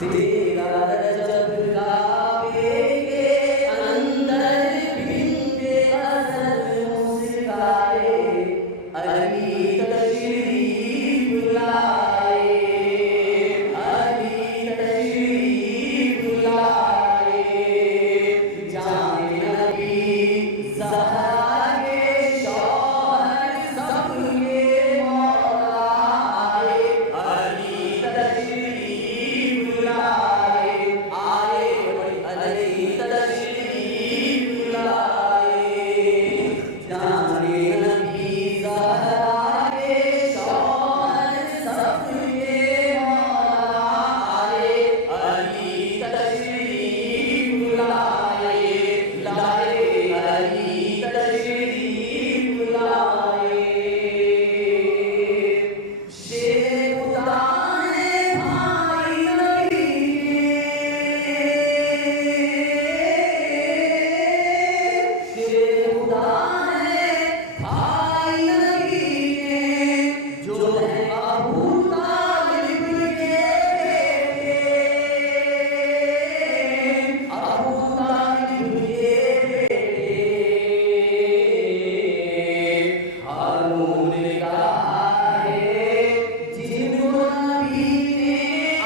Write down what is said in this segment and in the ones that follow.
तेरा जब काबे अंदर बिंदे असर मुस्काए अली तशरीफ लाए अली तशरीफ लाए जाने नबी ज़हरा के शौहर सबके मौला आए अली तशरीफ लाए आए अली तशरीफ लाए जाने नबी ज़हरा के शौहर सबके मौला आए अली तशरीफ लाए लाए अली तशरीफ लाए शेर खुदा है भाई नबी शेर खुदा है भाई नबी जो है अबू तालिब के बेटे अबू तालिब के बेटे हारून ने कहा है जिनको नबी ने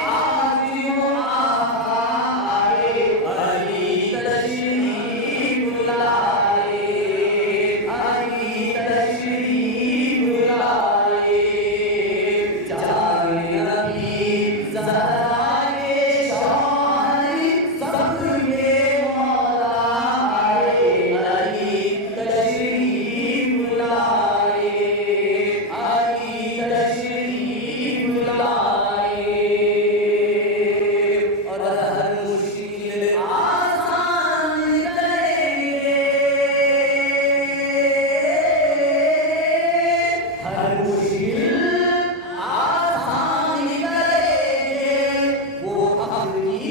आज यूं आए अली तशरीफ लाए अली तशरीफ लाए जाने नबी ज़हरा के शौहर सबके मौला आए अली तशरीफ लाए अली तशरीफ लाए और हर मुश्किल आसान करेंगे हर मुश्किल आसान करेंगे वो अपनी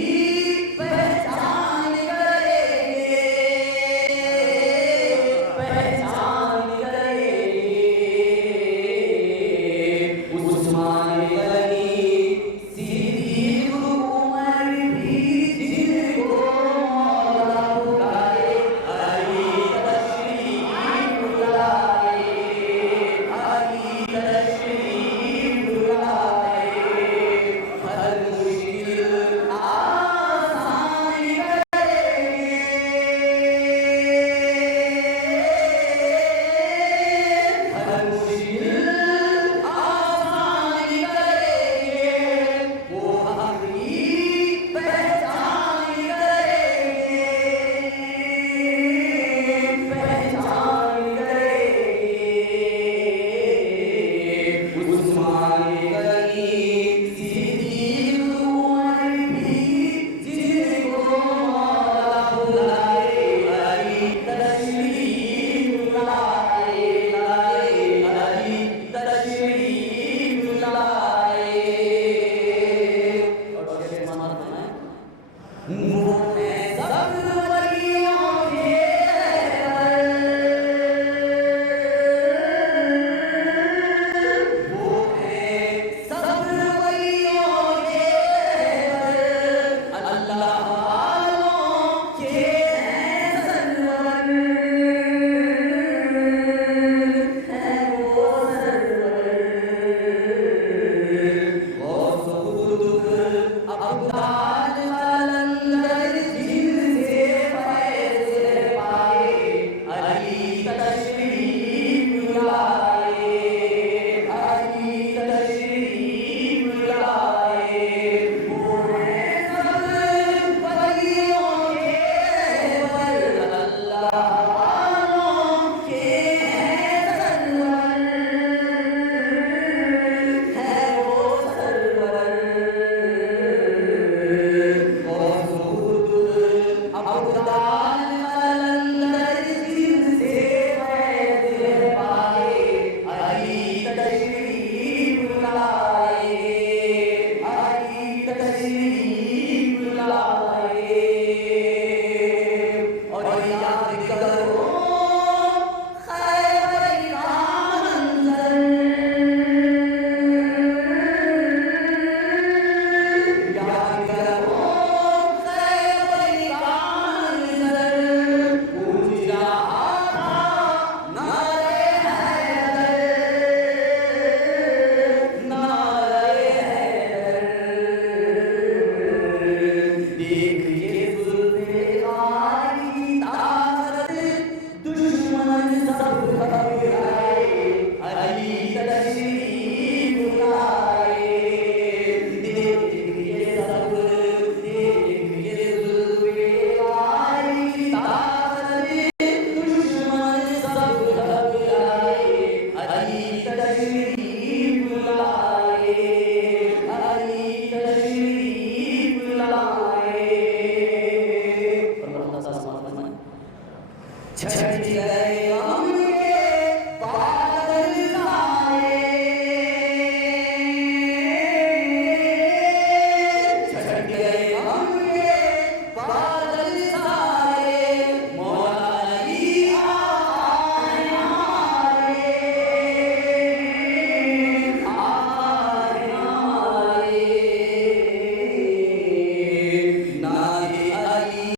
पहचान करेंगे पहचान करेंगे उस्मान गनी सिद्दीक़ उमर भी जिनको मौला बुलाए अली तशरीफ लाए अली तशरीफ लाए हर मुश्किल आसान करेंगे हर मुश्किल आसान करेंगे वो अपनी पहचान करेंगे पहचान करेंगे उस्मान गनी सिद्दीक़ उमर भी जिनको मौला बुलाए अली तशरीफ लाए लाए अली तशरीफ लाए और शेर मारते हैं वो है सब वलियों के वो है सब वलियों के अल्लाह वालों के हैं सरवर है वो सरवर गौस कुतुब अब्दाल कलंदर जिनसे फैज़ पाए अली तशरीफ लाए अली तशरीफ लाए वो है सब वलियों के अल्लाह वालों के हैं सरवर है वो सरवर गौस कुतुब अब्दाल कलंदर जिनसे फैज़ पाए अली तशरीफ लाए अली तशरीफ